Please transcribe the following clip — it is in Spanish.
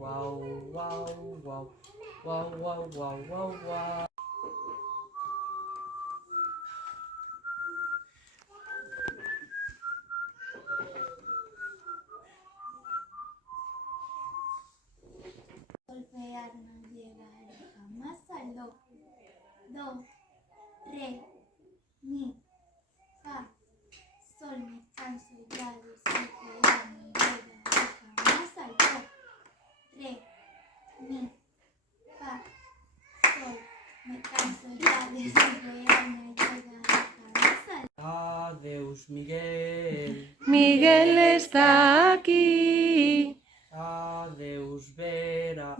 Guau, guau, guau. Guau, guau, guau, guau, guau. Solfear no llegaré jamás al do, re, mi, fa, sol. Me canso ya de solfear, no llegaré jamás al do, re, mi, fa, sol. Me canso ya de solfear, no llegaré jamás al do. Adeus, Miguel. Miguel está aquí. Adeus, Vera.